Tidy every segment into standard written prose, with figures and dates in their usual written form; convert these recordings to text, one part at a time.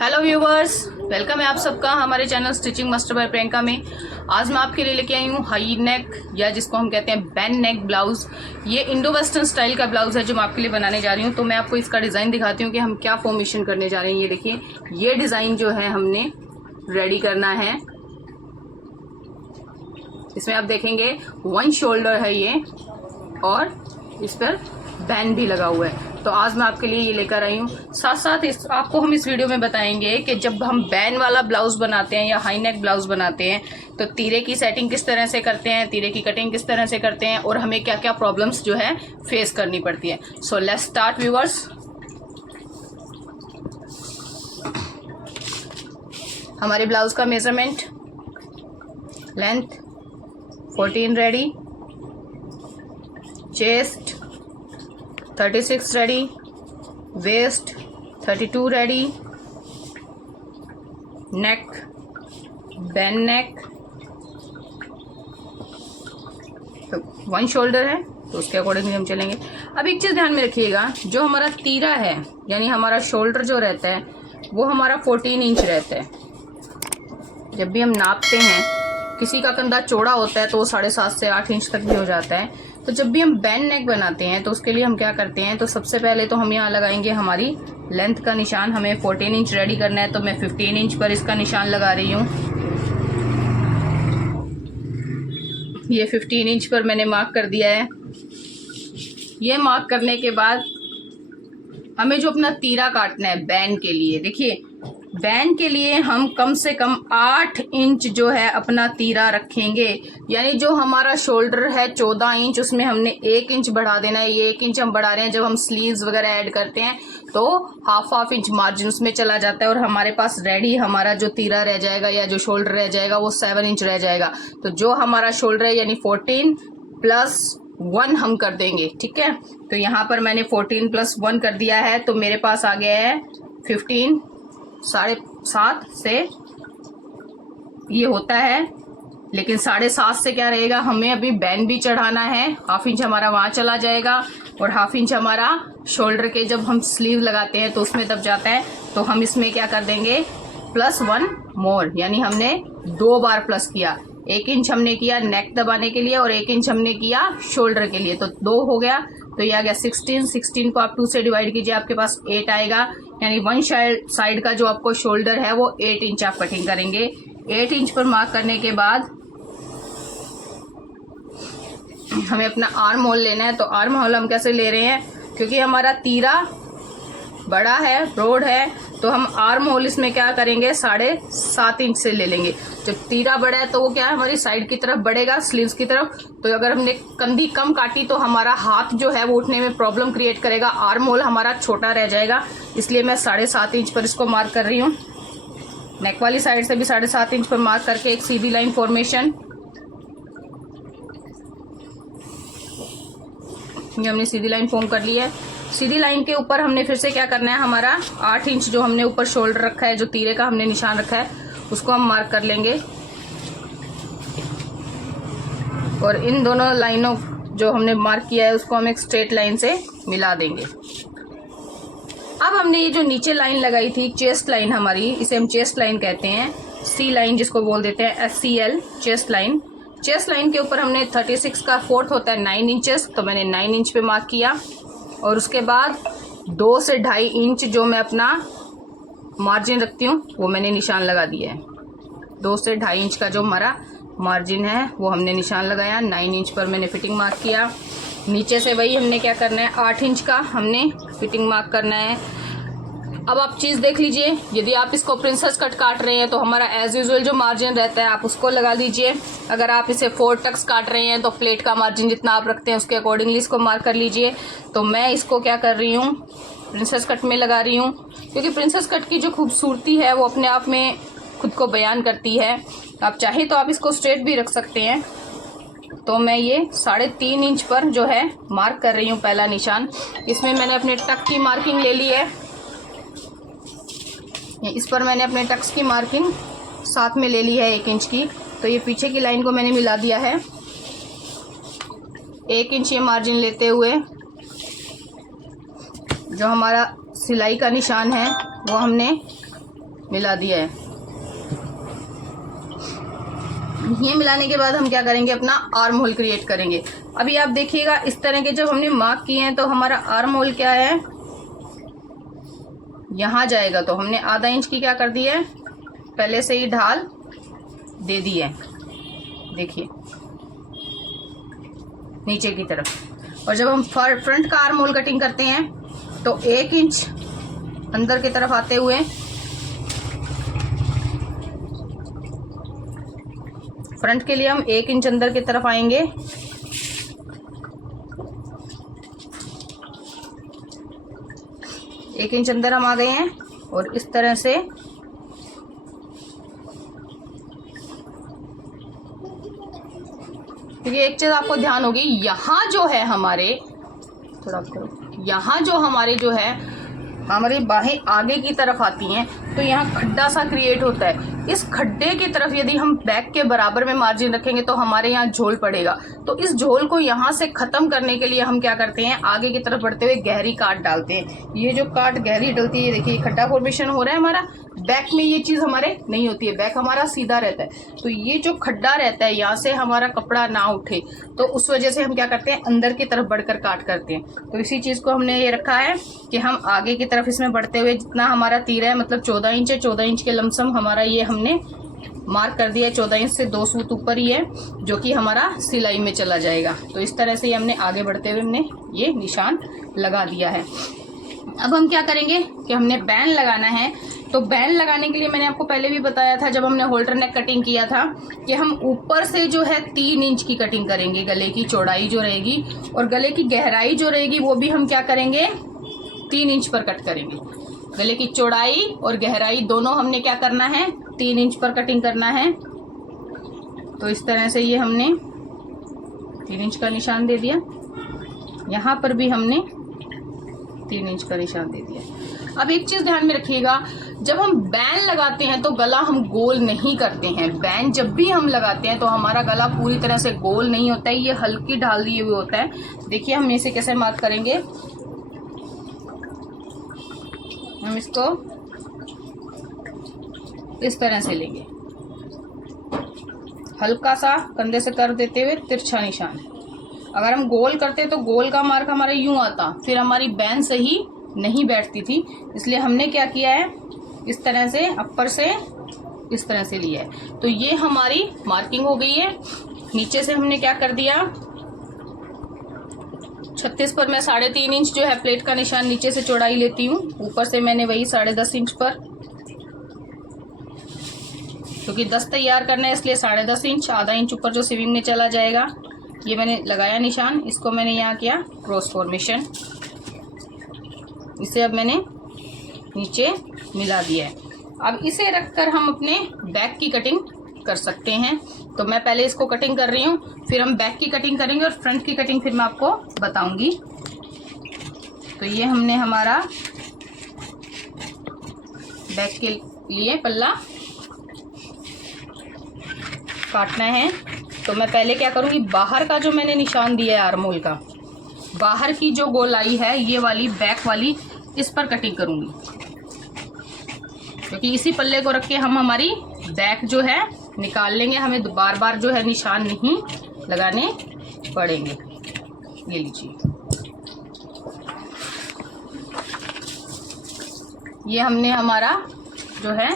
Hello viewers, welcome है आप सबका हमारे channel stitching master bye Priyanka में। आज मैं आपके लिए लेके आई हूँ हाई नेक या जिसको हम कहते हैं बैन नेक ब्लाउज। ये इंडो वेस्टर्न स्टाइल का ब्लाउज है जो मैं आपके लिए बनाने जा रही हूँ। तो मैं आपको इसका डिज़ाइन दिखाती हूँ कि हम क्या फॉर्मेशन करने जा रहे हैं। ये देखिए, ये डिज़ाइन जो है हमने रेडी करना है। इसमें आप देखेंगे 1 शोल्डर है ये और इस पर बैन भी लगा हुआ है। तो आज मैं आपके लिए ये लेकर आई हूँ। साथ साथ आपको हम इस वीडियो में बताएंगे कि जब हम बैन वाला ब्लाउज बनाते हैं या हाई नेक ब्लाउज बनाते हैं तो तीरे की सेटिंग किस तरह से करते हैं, तीरे की कटिंग किस तरह से करते हैं और हमें क्या क्या प्रॉब्लम्स जो है फेस करनी पड़ती है। So let's start viewers. हमारे ब्लाउज का measurement, length 14 ready, chest 36 ready, waist 32 ready, neck band neck तो 1 शोल्डर है तो उसके अकॉर्डिंगली हम चलेंगे। अब एक चीज़ ध्यान में रखिएगा, जो हमारा तीरा है यानी हमारा शोल्डर जो रहता है वो हमारा 14 इंच रहता है। जब भी हम नापते हैं, किसी का कंधा चौड़ा होता है तो वो 7.5 से 8 इंच तक भी हो जाता है। तो जब भी हम बैन नेक बनाते हैं तो उसके लिए हम क्या करते हैं, तो सबसे पहले तो हम यहाँ लगाएंगे हमारी लेंथ का निशान। हमें 14 इंच रेडी करना है तो मैं 15 इंच पर इसका निशान लगा रही हूँ। ये 15 इंच पर मैंने मार्क कर दिया है। ये मार्क करने के बाद हमें जो अपना तीरा काटना है बैन के लिए, देखिए बैन के लिए हम कम से कम 8 इंच जो है अपना तीरा रखेंगे। यानी जो हमारा शोल्डर है 14 इंच, उसमें हमने 1 इंच बढ़ा देना है। ये 1 इंच हम बढ़ा रहे हैं। जब हम स्लीव्स वगैरह ऐड करते हैं तो हाफ इंच मार्जिन उसमें चला जाता है और हमारे पास रेडी हमारा जो तीरा रह जाएगा या जो शोल्डर रह जाएगा वो 7 इंच रह जाएगा। तो जो हमारा शोल्डर है यानी 14 + 1 हम कर देंगे, ठीक है। तो यहाँ पर मैंने 14 + 1 कर दिया है तो मेरे पास आ गया है 15। 7.5 से ये होता है, लेकिन 7.5 से क्या रहेगा, हमें अभी बैन भी चढ़ाना है। हाफ इंच हमारा वहाँ चला जाएगा और हाफ इंच हमारा शोल्डर के जब हम स्लीव लगाते हैं तो उसमें दब जाता है। तो हम इसमें क्या कर देंगे, +1 मोर, यानी हमने 2 बार प्लस किया। 1 इंच हमने किया नेक दबाने के लिए और 1 इंच हमने किया शोल्डर के लिए, तो 2 हो गया। तो ये आ गया 16 को आप 2 से डिवाइड कीजिए, आपके पास 8 आएगा। यानी 1 साइड का जो आपको शोल्डर है वो 8 इंच आप कटिंग करेंगे। 8 इंच पर मार्क करने के बाद हमें अपना आर्म होल लेना है। तो आर्म होल हम कैसे ले रहे हैं, क्योंकि हमारा तीरा बड़ा है, ब्रॉड है, तो हम आर्म होल इसमें क्या करेंगे 7.5 इंच से ले लेंगे। जब तीरा बड़ा है तो वो क्या है, हमारी साइड की तरफ बढ़ेगा, स्लीव्स की तरफ। तो अगर हमने कंधी कम काटी तो हमारा हाथ जो है वो उठने में प्रॉब्लम क्रिएट करेगा। आर्म होल हमारा छोटा रह जाएगा, इसलिए मैं 7.5 इंच पर इसको मार्क कर रही हूँ। नेक वाली साइड से भी 7.5 इंच पर मार्क करके एक सीधी लाइन फॉर्मेशन, ये हमने सीधी लाइन फॉर्म कर ली है। सीधी लाइन के ऊपर हमने फिर से क्या करना है, हमारा 8 इंच जो हमने ऊपर शोल्डर रखा है, जो तीरे का हमने निशान रखा है, उसको हम मार्क कर लेंगे और इन दोनों लाइनों जो हमने मार्क किया है उसको हम एक स्ट्रेट लाइन से मिला देंगे। अब हमने ये जो नीचे लाइन लगाई थी, चेस्ट लाइन हमारी, इसे हम चेस्ट लाइन कहते हैं, सी लाइन जिसको बोल देते हैं, SCL chest line. Chest line के ऊपर हमने 36 का 4th होता है 9 इंचेस, तो मैंने 9 इंच पे मार्क किया और उसके बाद 2 से 2.5 इंच जो मैं अपना मार्जिन रखती हूँ वो मैंने निशान लगा दिया है। 2 से 2.5 इंच का जो हमारा मार्जिन है वो हमने निशान लगाया। 9 इंच पर मैंने फिटिंग मार्क किया। नीचे से वही हमने क्या करना है, 8 इंच का हमने फिटिंग मार्क करना है। अब आप चीज़ देख लीजिए, यदि आप इसको प्रिंसेस कट काट रहे हैं तो हमारा एज यूजुअल जो मार्जिन रहता है आप उसको लगा लीजिए। अगर आप इसे 4 टक्स काट रहे हैं तो प्लेट का मार्जिन जितना आप रखते हैं उसके अकॉर्डिंगली इसको मार्क कर लीजिए। तो मैं इसको क्या कर रही हूँ, प्रिंसेस कट में लगा रही हूँ, क्योंकि प्रिंसेस कट की जो खूबसूरती है वो अपने आप में खुद को बयान करती है। आप चाहे तो आप इसको स्ट्रेट भी रख सकते हैं। तो मैं ये 3.5 इंच पर जो है मार्क कर रही हूँ पहला निशान। इसमें मैंने अपने टक की मार्किंग ले ली है, इस पर मैंने अपने टक्स की मार्किंग साथ में ले ली है 1 इंच की। तो ये पीछे की लाइन को मैंने मिला दिया है। 1 इंच ये मार्जिन लेते हुए जो हमारा सिलाई का निशान है वो हमने मिला दिया है। ये मिलाने के बाद हम क्या करेंगे, अपना आर्म होल क्रिएट करेंगे। अभी आप देखिएगा इस तरह के जब हमने मार्क किए हैं तो हमारा आर्म होल क्या है, यहाँ जाएगा। तो हमने आधा इंच की क्या कर दी है, पहले से ही ढाल दे दी है, देखिए नीचे की तरफ। और जब हम फ्रंट का आर्म होल कटिंग करते हैं तो 1 इंच अंदर की तरफ आते हुए फ्रंट के लिए हम 1 इंच अंदर की तरफ आएंगे। एक इंच अंदर हम आ गए हैं और इस तरह से क्योंकि एक चीज आपको ध्यान होगी, यहाँ जो है हमारे थोड़ा करो, यहाँ जो हमारे जो है हमारी बाहें आगे की तरफ आती हैं तो यहाँ खड्डा सा क्रिएट होता है। इस खड्डे की तरफ यदि हम बैक के बराबर में मार्जिन रखेंगे तो हमारे यहाँ झोल पड़ेगा। तो इस झोल को यहाँ से खत्म करने के लिए हम क्या करते हैं, आगे की तरफ बढ़ते हुए गहरी काट डालते हैं। ये जो काट गहरी डलती है, देखिए खड्डा फॉर्मेशन हो रहा है हमारा। बैक में ये चीज हमारे नहीं होती है, बैक हमारा सीधा रहता है। तो ये जो खड्डा रहता है, यहाँ से हमारा कपड़ा ना उठे, तो उस वजह से हम क्या करते हैं, अंदर की तरफ बढ़कर काट करते हैं। तो इसी चीज को हमने ये रखा है कि हम आगे की तरफ इसमें बढ़ते हुए जितना हमारा तीर है, मतलब 14 इंच है, 14 इंच के लमसम हमारा ये हमने मार्क कर दिया है। 14 इंच से 2 सूत ऊपर ही है, जो कि हमारा सिलाई में चला जाएगा। तो इस तरह से ही हमने आगे बढ़ते हुए हमने ये निशान लगा दिया है। अब हम क्या करेंगे कि हमने बैंड लगाना है। तो बैंड लगाने के लिए मैंने आपको पहले भी बताया था, जब हमने होल्डर नेक कटिंग किया था, कि हम ऊपर से जो है 3 इंच की कटिंग करेंगे। गले की चौड़ाई जो रहेगी और गले की गहराई जो रहेगी वो भी हम क्या करेंगे, 3 इंच पर कट करेंगे। गले की चौड़ाई और गहराई दोनों हमने क्या करना है, 3 इंच पर कटिंग करना है। तो इस तरह से ये हमने 3 इंच का निशान दे दिया, यहाँ पर भी हमने 3 इंच का निशान दे दिया। अब एक चीज ध्यान में रखिएगा, जब हम बैंड लगाते हैं तो गला हम गोल नहीं करते हैं। बैंड जब भी हम लगाते हैं तो हमारा गला पूरी तरह से गोल नहीं होता है, ये हल्की ढाल दिए हुए होता है। देखिए हम इसे कैसे मार्क करेंगे, हम इसको इस तरह से लेंगे, हल्का सा कंधे से कर देते हुए तिरछा निशान। अगर हम गोल करते तो गोल का मार्क हमारे यूं आता, फिर हमारी बैंड सही नहीं बैठती थी। इसलिए हमने क्या किया है, इस तरह से अपर से इस तरह से लिया है। तो ये हमारी मार्किंग हो गई है। नीचे से हमने क्या कर दिया, 36 पर मैं 3.5 इंच जो है प्लेट का निशान नीचे से चौड़ाई लेती हूँ। ऊपर से मैंने वही 10.5 इंच पर, क्योंकि 10 तैयार करना है इसलिए 10.5 इंच, आधा इंच ऊपर जो सिविंग में चला जाएगा। ये मैंने लगाया निशान, इसको मैंने यहाँ किया क्रॉस फॉर्मेशन। इसे अब मैंने नीचे मिला दिया है। अब इसे रखकर हम अपने बैक की कटिंग कर सकते हैं। तो मैं पहले इसको कटिंग कर रही हूँ, फिर हम बैक की कटिंग करेंगे और फ्रंट की कटिंग फिर मैं आपको बताऊंगी। तो ये हमने हमारा बैक के लिए पल्ला काटना है। तो मैं पहले क्या करूँगी, बाहर का जो मैंने निशान दिया है आर्म होल का, बाहर की जो गोलाई है ये वाली बैक वाली, इस पर कटिंग करूँगी, क्योंकि इसी पल्ले को रख के हम हमारी बैक जो है निकाल लेंगे। हमें बार बार जो है निशान नहीं लगाने पड़ेंगे। ये लीजिए, ये हमने हमारा जो है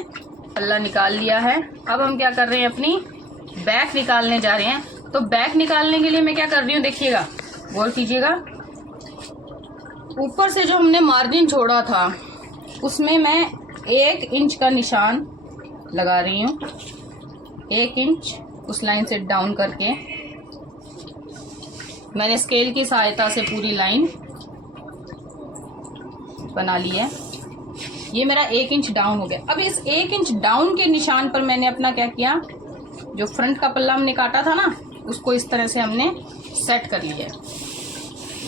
पल्ला निकाल लिया है। अब हम क्या कर रहे हैं, अपनी बैक निकालने जा रहे हैं। तो बैक निकालने के लिए मैं क्या कर रही हूँ, देखिएगा, गौर कीजिएगा। ऊपर से जो हमने मार्जिन छोड़ा था उसमें मैं 1 इंच का निशान लगा रही हूँ। 1 इंच उस लाइन से डाउन करके मैंने स्केल की सहायता से पूरी लाइन बना ली है। ये मेरा 1 इंच डाउन हो गया। अब इस 1 इंच डाउन के निशान पर मैंने अपना क्या किया, जो फ्रंट का पल्ला हमने काटा था ना, उसको इस तरह से हमने सेट कर लिया है।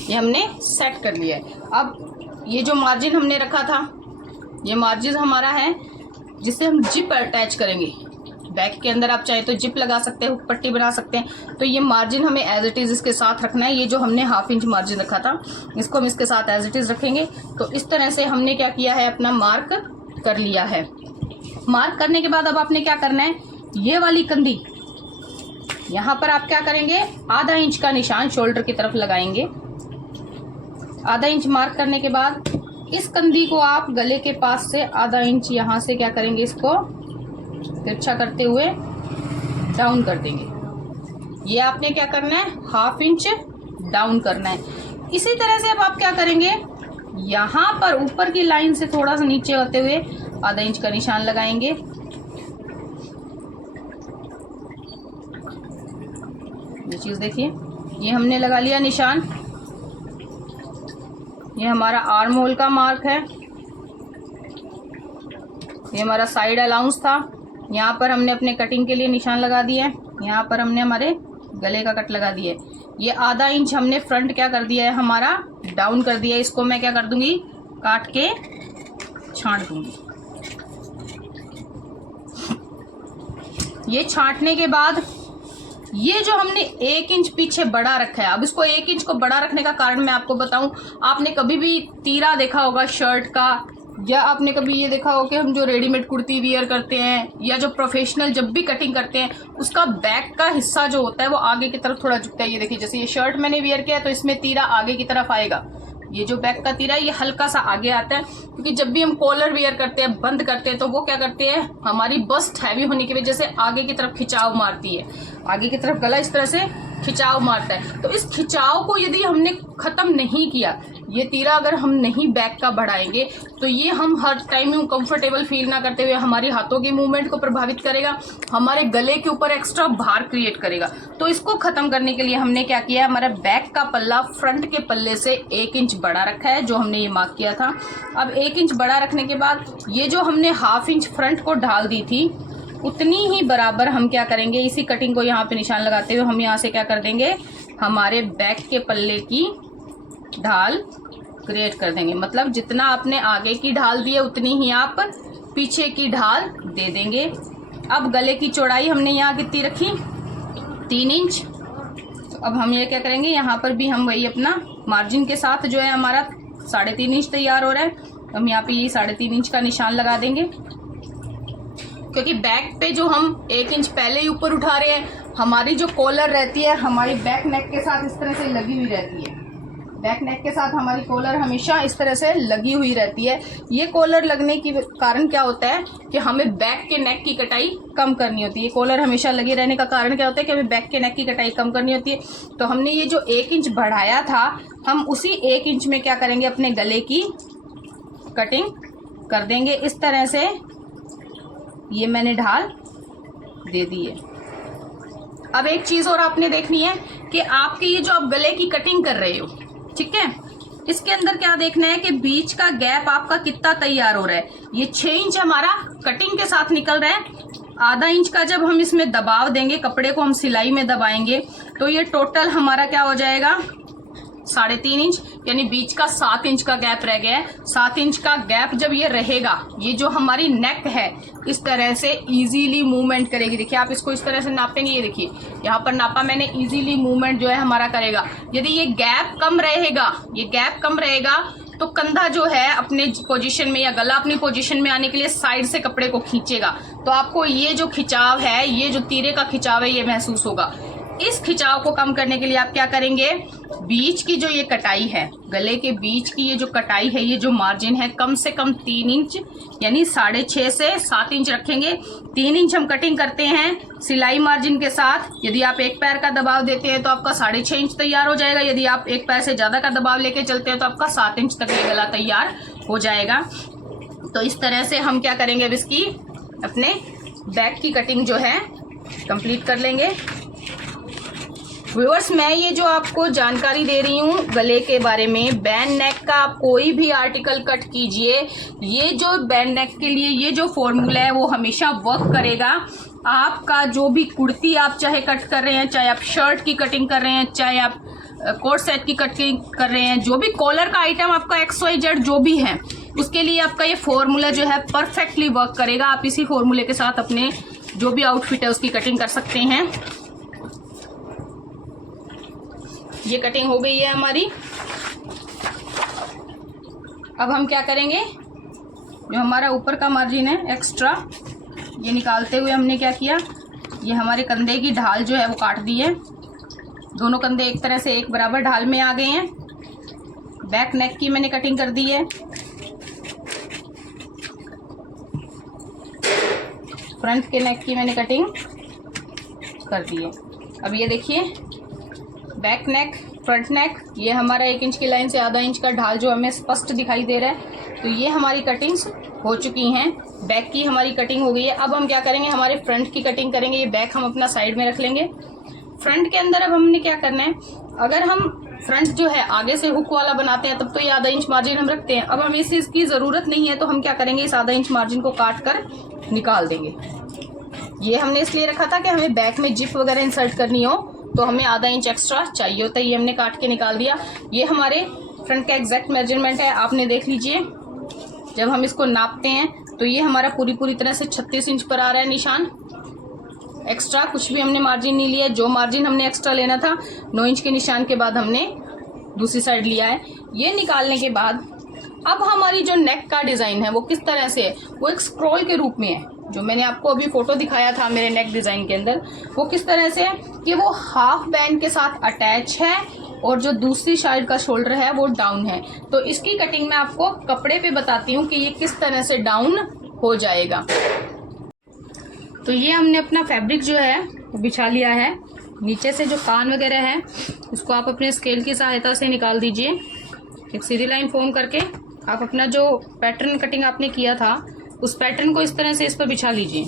ये हमने सेट कर लिया है। अब ये जो मार्जिन हमने रखा था, ये मार्जिन हमारा है जिससे हम जिप अटैच करेंगे। बैक के अंदर आप चाहे तो जिप लगा सकते हैं, हुक पट्टी बना सकते हैं। तो ये मार्जिन हमें एज इट इज इसके साथ रखना है। ये जो हमने 1/2 इंच मार्जिन रखा था, इसको हम इसके साथ एज इट इज रखेंगे। तो इस तरह से हमने क्या किया है, अपना मार्क कर लिया है। मार्क करने के बाद अब आपने क्या करना है, ये वाली कंधी यहाँ पर आप क्या करेंगे, आधा इंच का निशान शोल्डर की तरफ लगाएंगे। आधा इंच मार्क करने के बाद इस कंधी को आप गले के पास से आधा इंच यहाँ से क्या करेंगे, इसको तिरछा करते हुए डाउन कर देंगे। ये आपने क्या करना है, हाफ इंच डाउन करना है। इसी तरह से अब आप क्या करेंगे, यहाँ पर ऊपर की लाइन से थोड़ा सा नीचे होते हुए आधा इंच का निशान लगाएंगे। ये चीज देखिए, ये हमने लगा लिया निशान। ये हमारा आर्म होल का मार्क है, ये हमारा साइड अलाउंस था। यहाँ पर हमने अपने कटिंग के लिए निशान लगा दिए है, यहाँ पर हमने हमारे गले का कट लगा दिया है। ये आधा इंच हमने फ्रंट क्या कर दिया है, हमारा डाउन कर दिया है। इसको मैं क्या कर दूंगी, काट के छांट दूंगी। ये छांटने के बाद ये जो हमने 1 इंच पीछे बढ़ा रखा है, अब इसको 1 इंच को बढ़ा रखने का कारण मैं आपको बताऊं। आपने कभी भी तीरा देखा होगा शर्ट का, या आपने कभी ये देखा हो कि हम जो रेडीमेड कुर्ती वियर करते हैं या जो प्रोफेशनल जब भी कटिंग करते हैं, उसका बैक का हिस्सा जो होता है वो आगे की तरफ थोड़ा झुकता है। ये देखिए, जैसे ये शर्ट मैंने वियर किया तो इसमें तीरा आगे की तरफ आएगा। ये जो बैक का तीरा है ये हल्का सा आगे आता है, क्योंकि जब भी हम कॉलर वियर करते हैं, बंद करते हैं, तो वो क्या करते हैं, हमारी बस्ट हैवी होने की वजह से आगे की तरफ खिंचाव मारती है। आगे की तरफ गला इस तरह से खिंचाव मारता है। तो इस खिंचाव को यदि हमने खत्म नहीं किया, ये तीरा अगर हम नहीं बैक का बढ़ाएंगे, तो ये हम हर टाइम यूं कंफर्टेबल फील ना करते हुए हमारी हाथों की मूवमेंट को प्रभावित करेगा, हमारे गले के ऊपर एक्स्ट्रा भार क्रिएट करेगा। तो इसको खत्म करने के लिए हमने क्या किया, हमारा बैक का पल्ला फ्रंट के पल्ले से 1 इंच बड़ा रखा है, जो हमने ये मार्क किया था। अब 1 इंच बड़ा रखने के बाद ये जो हमने हाफ इंच फ्रंट को ढाल दी थी, उतनी ही बराबर हम क्या करेंगे, इसी कटिंग को यहाँ पे निशान लगाते हुए हम यहाँ से क्या कर देंगे, हमारे बैक के पल्ले की ढाल क्रिएट कर देंगे। मतलब जितना आपने आगे की ढाल दी है उतनी ही आप पीछे की ढाल दे देंगे। अब गले की चौड़ाई हमने यहाँ कितनी रखी, 3 इंच। तो अब हम ये क्या करेंगे, यहाँ पर भी हम वही अपना मार्जिन के साथ जो है हमारा 3.5 इंच तैयार हो रहा है, हम यहाँ पे ये 3.5 इंच का निशान लगा देंगे। क्योंकि बैक पे जो हम 1 इंच पहले ही ऊपर उठा रहे हैं, हमारी जो कॉलर रहती है हमारी बैक नेक के साथ इस तरह से लगी हुई रहती है। बैक नेक के साथ हमारी कॉलर हमेशा इस तरह से लगी हुई रहती है। ये कॉलर लगने की कारण क्या होता है कि हमें बैक के नेक की कटाई कम करनी होती है। कॉलर हमेशा लगे रहने का कारण क्या होता है कि हमें बैक के नेक की कटाई कम करनी होती है। तो हमने ये जो 1 इंच बढ़ाया था, हम उसी 1 इंच में क्या करेंगे, अपने गले की कटिंग कर देंगे इस तरह से। ये मैंने ढाल दे दी है। अब एक चीज और आपने देखनी है कि आपके ये जो आप गले की कटिंग कर रहे हो, ठीक है, इसके अंदर क्या देखना है कि बीच का गैप आपका कितना तैयार हो रहा है। ये 6 इंच हमारा कटिंग के साथ निकल रहा है। आधा इंच का जब हम इसमें दबाव देंगे, कपड़े को हम सिलाई में दबाएंगे, तो ये टोटल हमारा क्या हो जाएगा, 3.5 इंच, यानी बीच का 7 इंच का गैप रह गया है। 7 इंच का गैप जब ये रहेगा, ये जो हमारी नेक है इस तरह से इजीली मूवमेंट करेगी। देखिए, आप इसको इस तरह से नापेंगे, ये देखिए यहाँ पर नापा मैंने, इजीली मूवमेंट जो है हमारा करेगा। यदि ये गैप कम रहेगा, ये गैप कम रहेगा, तो कंधा जो है अपने पोजीशन में या गला अपनी पोजीशन में आने के लिए साइड से कपड़े को खींचेगा। तो आपको ये जो खिंचाव है, ये जो तीरे का खिंचाव है, ये महसूस होगा। इस खिंचाव को कम करने के लिए आप क्या करेंगे, बीच की जो ये कटाई है, गले के बीच की ये जो कटाई है, ये जो मार्जिन है, कम से कम 3 इंच यानी 6.5 से 7 इंच रखेंगे। 3 इंच हम कटिंग करते हैं सिलाई मार्जिन के साथ। यदि आप एक पैर का दबाव देते हैं तो आपका 6.5 इंच तैयार हो जाएगा। यदि आप एक पैर से ज्यादा का दबाव लेके चलते हैं तो आपका 7 इंच तक ये गला तैयार हो जाएगा। तो इस तरह से हम क्या करेंगे, अब इसकी अपने बैक की कटिंग जो है कंप्लीट कर लेंगे। व्यूअर्स, मैं ये जो आपको जानकारी दे रही हूँ गले के बारे में, बैन नेक का आप कोई भी आर्टिकल कट कीजिए, ये जो बैन नेक के लिए ये जो फॉर्मूला है वो हमेशा वर्क करेगा। आपका जो भी कुर्ती आप चाहे कट कर रहे हैं, चाहे आप शर्ट की कटिंग कर रहे हैं, चाहे आप कोट सेट की कटिंग कर रहे हैं, जो भी कॉलर का आइटम आपका XYZ जो भी है, उसके लिए आपका ये फॉर्मूला जो है परफेक्टली वर्क करेगा। आप इसी फॉर्मूले के साथ अपने जो भी आउटफिट है उसकी कटिंग कर सकते हैं। ये कटिंग हो गई है हमारी। अब हम क्या करेंगे, जो हमारा ऊपर का मार्जिन है एक्स्ट्रा, ये निकालते हुए हमने क्या किया, ये हमारे कंधे की ढाल जो है वो काट दी है। दोनों कंधे एक तरह से एक बराबर ढाल में आ गए हैं। बैक नेक की मैंने कटिंग कर दी है। फ्रंट के नेक की मैंने कटिंग कर दी है। अब ये देखिए बैक नेक, फ्रंट नेक, ये हमारा 1 इंच की लाइन से आधा इंच का ढाल जो हमें स्पष्ट दिखाई दे रहा है। तो ये हमारी कटिंग्स हो चुकी हैं। बैक की हमारी कटिंग हो गई है। अब हम क्या करेंगे, हमारे फ्रंट की कटिंग करेंगे। ये बैक हम अपना साइड में रख लेंगे। फ्रंट के अंदर अब हमने क्या करना है, अगर हम फ्रंट जो है आगे से हुक वाला बनाते हैं तब तो ये आधा इंच मार्जिन हम रखते हैं। अब हमें इस चीज़ की ज़रूरत नहीं है तो हम क्या करेंगे, इस आधा इंच मार्जिन को काट कर निकाल देंगे। ये हमने इसलिए रखा था कि हमें बैक में जिप वगैरह इंसर्ट करनी हो तो हमें आधा इंच एक्स्ट्रा चाहिए होता है। ये हमने काट के निकाल दिया। ये हमारे फ्रंट का एग्जैक्ट मेजरमेंट है, आपने देख लीजिए। जब हम इसको नापते हैं तो ये हमारा पूरी तरह से 36 इंच पर आ रहा है निशान। एक्स्ट्रा कुछ भी हमने मार्जिन नहीं लिया। जो मार्जिन हमने एक्स्ट्रा लेना था 9 इंच के निशान के बाद हमने दूसरी साइड लिया है। ये निकालने के बाद अब हमारी जो नेक का डिज़ाइन है वो किस तरह से है, वो एक स्क्रॉल के रूप में है। जो मैंने आपको अभी फोटो दिखाया था मेरे नेक डिज़ाइन के अंदर, वो किस तरह से है कि वो हाफ बैंड के साथ अटैच है और जो दूसरी साइड का शोल्डर है वो डाउन है। तो इसकी कटिंग मैं आपको कपड़े पे बताती हूँ कि ये किस तरह से डाउन हो जाएगा। तो ये हमने अपना फैब्रिक जो है वो बिछा लिया है। नीचे से जो कान वगैरह है उसको आप अपने स्केल की सहायता से निकाल दीजिए। एक सीधी लाइन फॉर्म करके आप अपना जो पैटर्न कटिंग आपने किया था उस पैटर्न को इस तरह से इस पर बिछा लीजिए।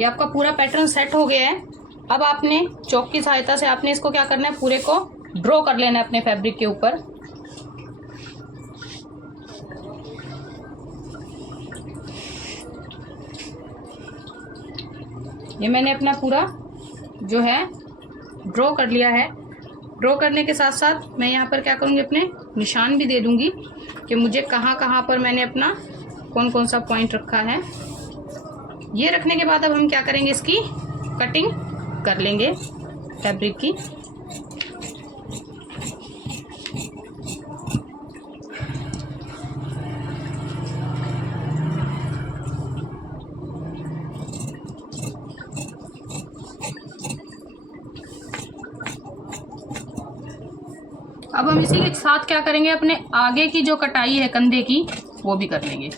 ये आपका पूरा पैटर्न सेट हो गया है। अब आपने चॉक की सहायता से आपने इसको क्या करना है, पूरे को ड्रॉ कर लेना है अपने फैब्रिक के ऊपर। ये मैंने अपना पूरा जो है ड्रॉ कर लिया है। ड्रॉ करने के साथ साथ मैं यहाँ पर क्या करूँगी, अपने निशान भी दे दूँगी कि मुझे कहाँ कहाँ पर मैंने अपना कौन कौन सा पॉइंट रखा है। ये रखने के बाद अब हम क्या करेंगे, इसकी कटिंग कर लेंगे फैब्रिक की। अब हम इसी के साथ क्या करेंगे, अपने आगे की जो कटाई है कंधे की वो भी कर लेंगे।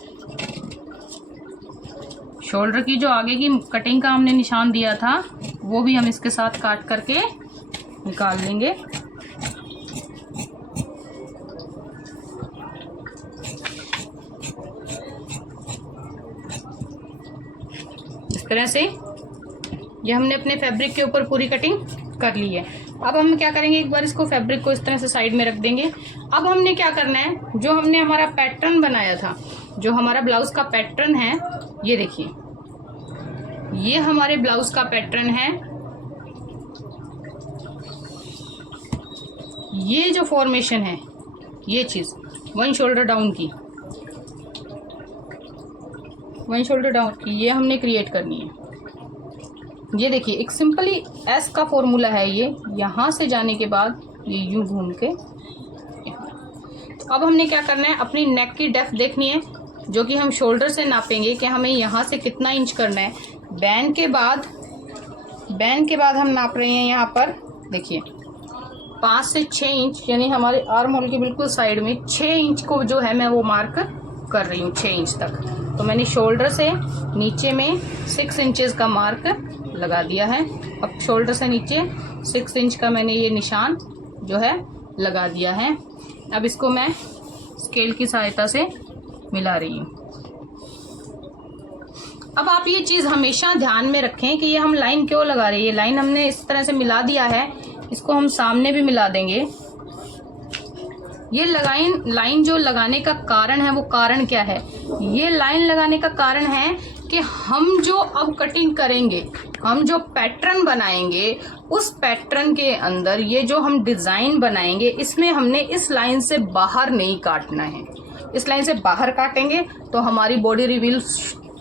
शोल्डर की जो आगे की कटिंग का हमने निशान दिया था वो भी हम इसके साथ काट करके निकाल लेंगे। इस तरह से ये हमने अपने फैब्रिक के ऊपर पूरी कटिंग कर ली है। अब हम क्या करेंगे, एक बार इसको फैब्रिक को इस तरह से साइड में रख देंगे। अब हमने क्या करना है, जो हमने हमारा पैटर्न बनाया था, जो हमारा ब्लाउज का पैटर्न है, ये देखिए ये हमारे ब्लाउज का पैटर्न है। ये जो फॉर्मेशन है, ये चीज 1 शोल्डर डाउन की, 1 शोल्डर डाउन की ये हमने क्रिएट करनी है। ये देखिए एक सिंपली एस का फॉर्मूला है। ये यहाँ से जाने के बाद ये यूं घूम के, तो अब हमने क्या करना है, अपनी नेक की डेप्थ देखनी है जो कि हम शोल्डर से नापेंगे कि हमें यहाँ से कितना इंच करना है। बैंड के बाद हम नाप रहे हैं यहाँ पर देखिए 5 से 6 इंच, यानी हमारे आर्म होल के बिल्कुल साइड में 6 इंच को जो है मैं वो मार्क कर रही हूँ, 6 इंच तक। तो मैंने शोल्डर से नीचे में 6 इंचेस का मार्क लगा दिया है। अब शोल्डर से नीचे 6 इंच का मैंने ये निशान जो है लगा दिया है। अब इसको मैं स्केल की सहायता से मिला रही हूँ। अब आप ये चीज़ हमेशा ध्यान में रखें कि ये हम लाइन क्यों लगा रहे हैं। ये लाइन हमने इस तरह से मिला दिया है, इसको हम सामने भी मिला देंगे। ये लाइन जो लगाने का कारण है वो कारण क्या है, ये लाइन लगाने का कारण है कि हम जो अब कटिंग करेंगे, हम जो पैटर्न बनाएंगे, उस पैटर्न के अंदर ये जो हम डिज़ाइन बनाएंगे इसमें हमने इस लाइन से बाहर नहीं काटना है। इस लाइन से बाहर काटेंगे तो हमारी बॉडी रिवील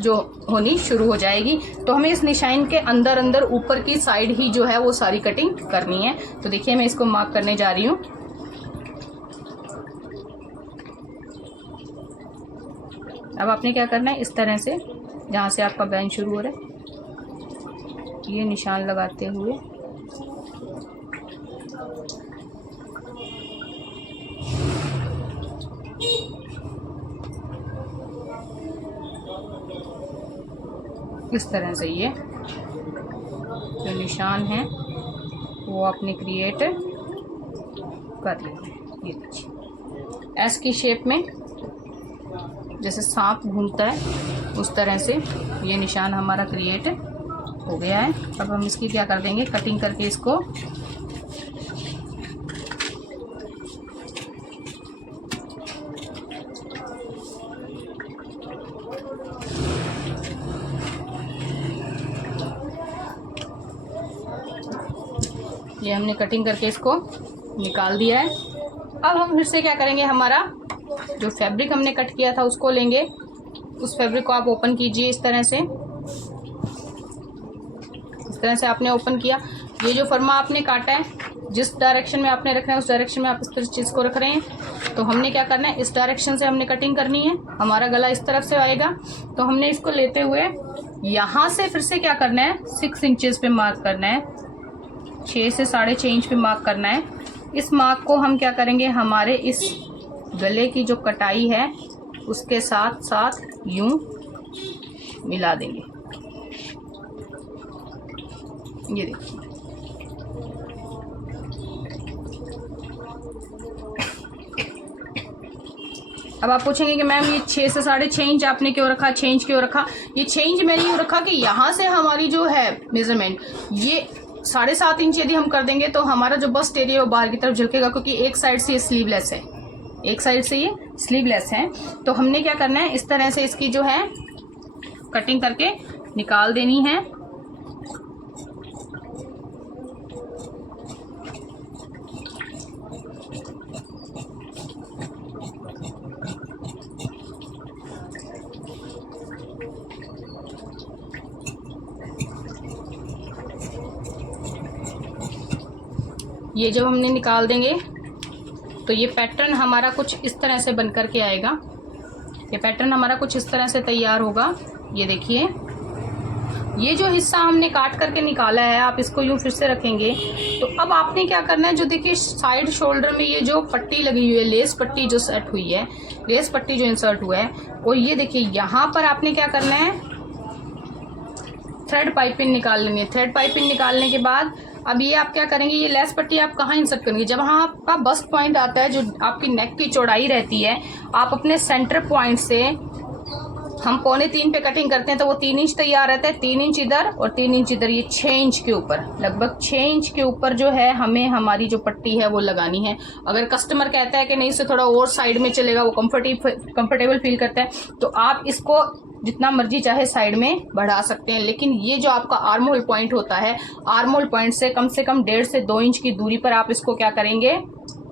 जो होनी शुरू हो जाएगी। तो हमें इस निशान के अंदर ऊपर की साइड ही जो है वो सारी कटिंग करनी है। तो देखिए मैं इसको मार्क करने जा रही हूँ। अब आपने क्या करना है, इस तरह से जहाँ से आपका बैंड शुरू हो रहा है ये निशान लगाते हुए इस तरह से ये जो निशान है वो आपने क्रिएट कर लेना। ये देखिए एस की शेप में जैसे सांप घूमता है उस तरह से ये निशान हमारा क्रिएट हो गया है। अब हम इसकी क्या कर देंगे, कटिंग करके इसको ये हमने कटिंग करके इसको निकाल दिया है। अब हम फिर से क्या करेंगे, हमारा जो फैब्रिक हमने कट किया था उसको लेंगे, उस फैब्रिक को आप ओपन कीजिए इस तरह से आपने ओपन किया। ये जो फर्मा आपने काटा है जिस डायरेक्शन में आपने रखना है उस डायरेक्शन में आप इस तरह चीज़ को रख रहे हैं। तो हमने क्या करना है, इस डायरेक्शन से हमने कटिंग करनी है। हमारा गला इस तरफ से आएगा तो हमने इसको लेते हुए यहाँ से फिर से क्या करना है, 6 इंचेस पे मार्क करना है, 6 से 6.5 इंच पे मार्क करना है। इस मार्क को हम क्या करेंगे, हमारे इस गले की जो कटाई है उसके साथ साथ यूं मिला देंगे। ये देखिए अब आप पूछेंगे कि मैम ये 6 से 6.5 इंच आपने क्यों रखा, 6 इंच क्यों रखा। ये 6 इंच मैंने यूँ रखा कि यहाँ से हमारी जो है मेजरमेंट ये 7.5 इंच यदि हम कर देंगे तो हमारा जो बस्ट एरिया वो बाहर की तरफ झलकेगा, क्योंकि एक साइड से ये स्लीवलेस है, एक साइड से ये स्लीवलेस है। तो हमने क्या करना है, इस तरह से इसकी जो है कटिंग करके निकाल देनी है। ये जब हमने निकाल देंगे तो ये पैटर्न हमारा कुछ इस तरह से बन कर के आएगा। ये पैटर्न हमारा कुछ इस तरह से तैयार होगा। ये देखिए ये जो हिस्सा हमने काट करके निकाला है आप इसको यूँ फिर से रखेंगे। तो अब आपने क्या करना है, जो देखिए साइड शोल्डर में ये जो पट्टी लगी हुई है, लेस पट्टी जो सेट हुई है, लेस पट्टी जो इंसर्ट हुआ है, और ये देखिए यहाँ पर आपने क्या करना है, थ्रेड पाइपिंग निकाल लेनी है। थ्रेड पाइपिंग निकालने के बाद अब ये आप क्या करेंगे, ये लेस पट्टी आप कहाँ इंसर्ट करेंगे, जब हाँ आपका बस्ट पॉइंट आता है जो आपकी नेक की चौड़ाई रहती है, आप अपने सेंटर पॉइंट से हम 2.25 पे कटिंग करते हैं तो वो 3 इंच तैयार रहता है, 3 इंच इधर और 3 इंच इधर, ये 6 इंच के ऊपर, लगभग 6 इंच के ऊपर जो है हमें हमारी जो पट्टी है वो लगानी है। अगर कस्टमर कहता है कि नहीं इससे थोड़ा और साइड में चलेगा, वो कंफर्टेबल फील करता है, तो आप इसको जितना मर्जी चाहे साइड में बढ़ा सकते हैं। लेकिन ये जो आपका आर्म होल पॉइंट होता है, आर्म होल पॉइंट से कम 1.5 से 2 इंच की दूरी पर आप इसको क्या करेंगे,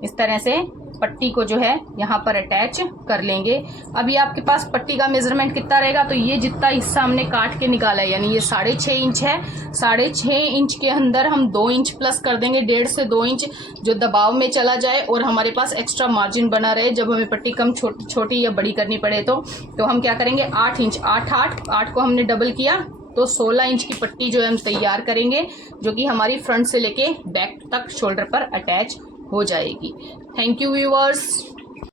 इस तरह से पट्टी को जो है यहाँ पर अटैच कर लेंगे। अब ये आपके पास पट्टी का मेजरमेंट कितना रहेगा, तो ये जितना हिस्सा हमने काट के निकाला है, यानी ये 6.5 इंच है, 6.5 इंच के अंदर हम 2 इंच प्लस कर देंगे, 1.5 से 2 इंच जो दबाव में चला जाए और हमारे पास एक्स्ट्रा मार्जिन बना रहे जब हमें पट्टी कम छोटी या बड़ी करनी पड़े। तो हम क्या करेंगे, 8 इंच, 8 को हमने डबल किया तो 16 इंच की पट्टी जो है हम तैयार करेंगे, जो कि हमारी फ्रंट से लेके बैक तक शोल्डर पर अटैच हो जाएगी। Thank you viewers.